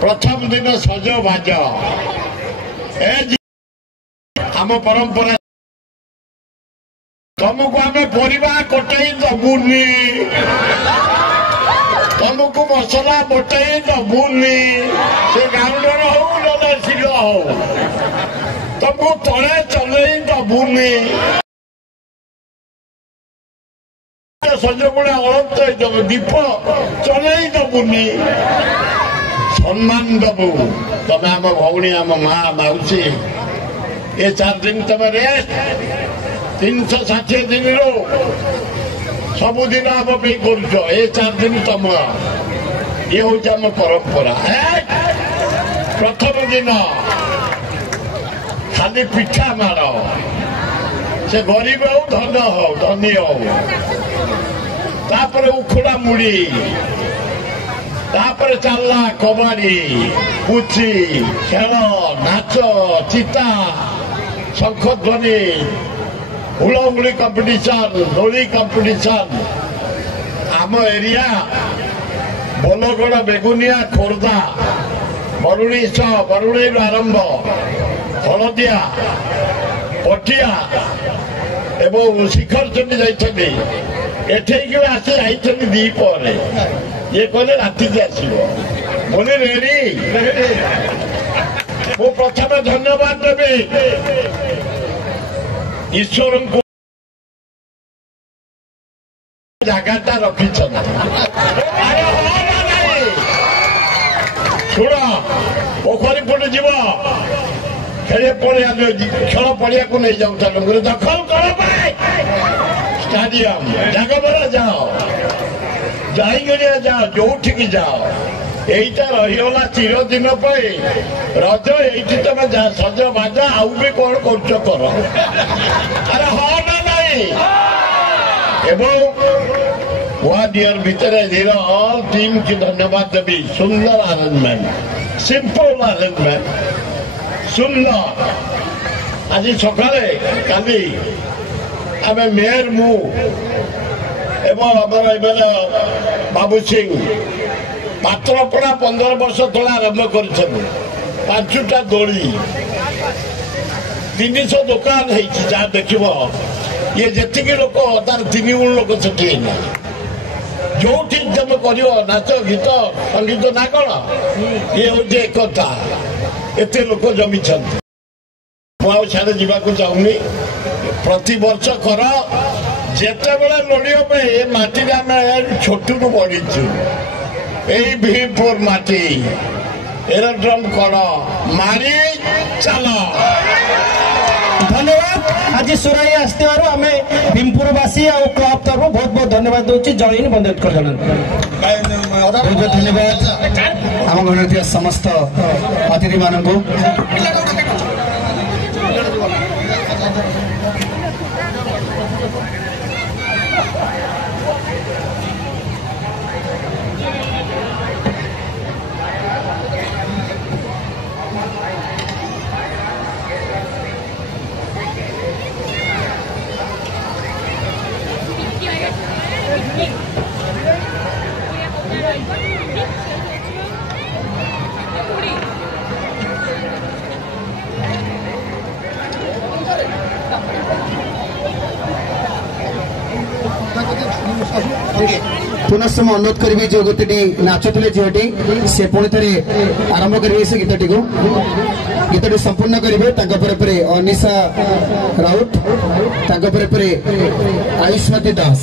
प्रथम दिन सज बाज आम परंपरा तुमको आम परिवा कटई दबुनी तुमको मसला बटई दबुनी से गाउडर हो ना शिल हो तुमको तले चलई दबुनी सजगुड़ा अलत दीप चलई दबुनी सम्मान दबु तुम आम भौणी आम माँ मौसी ये 4 दिन तुम रेस्ट 360 दिन रो सबुदिन आम पे कर 4 दिन तुम ये हूँ आम परंपरा। प्रथम दिन खाली पिठा मार से गरीब हो धन हो धनी हो तापर उखुड़ा मुड़ी तापर चलला कबाड़ी पुची खेल नाच चिता शंख ध्वनि हुड़हुड़ी कंपिटिशन दोली कंपिटिशन आम एरिया बोलगड़ बेगुनिया खोर्धा बरुणीश बरुणी आरंभ हलदिया पटिया एवं शिखर चंडी जाइछथि एठेकी आसी आइछथि दीपर ये कहले राति के आसीबो बोले रेडी वो प्रथम धन्यवाद देबे ईश्वर को जगटा रखी शुण पोखरी पटे जीव खेल पड़िया खेल पड़िया को नहीं जाऊ दखल कर स्टाडियम जगबरा जाओ जाइगरिया जाओ जो जाओ এইটা রহিগলা চিরদিন পাই রজ এইটি তুমি সজ বাজা আউ বি কোন করছ কর আরে হ না নাই এবং ওয়ান ইয়ার ভিতরে ধীর অল টিম কি ধন্যবাদ দেবি সুন্দর আরেঞ্জমেন্ট সিম্পল আরেঞ্জমেন্ট সুন্দর আজি সকালে কালি আমি মেয়র মু এবং আমার এবেলে বাবু সিং पात्रपड़ा 15 वर्ष तला आरंभ कर 5टा दोली 300 दुकान है देख ये जी लोक तार 3 गुण लोक से जो तुम कर नाच गीत संगीत ना कौन ये हूँ एकता एत लोक जमी मुझे जावाक चाहूनी प्रति वर्ष कर जिते बड़े लोड़े ये माटी आम छोटू बढ़ीचु এই ভীমপুর মাটি এরোড্রম কর মারি চাল ধন্যবাদ आज सुराई आसते आम भीमपुरवासी और क्लब तरफ बहुत बहुत धन्यवाद दूसरी जय हिंद बंद कर बहुत बहुत धन्यवाद आम घर समस्त अतिथि मानक पुनः अनुरोध करी जो गोटे नाचुले झीटी से पुणी थे आरंभ करेंगे से गीतटी को गीतटी संपूर्ण करेंगे अनिशा राउत आयुष्मती दास।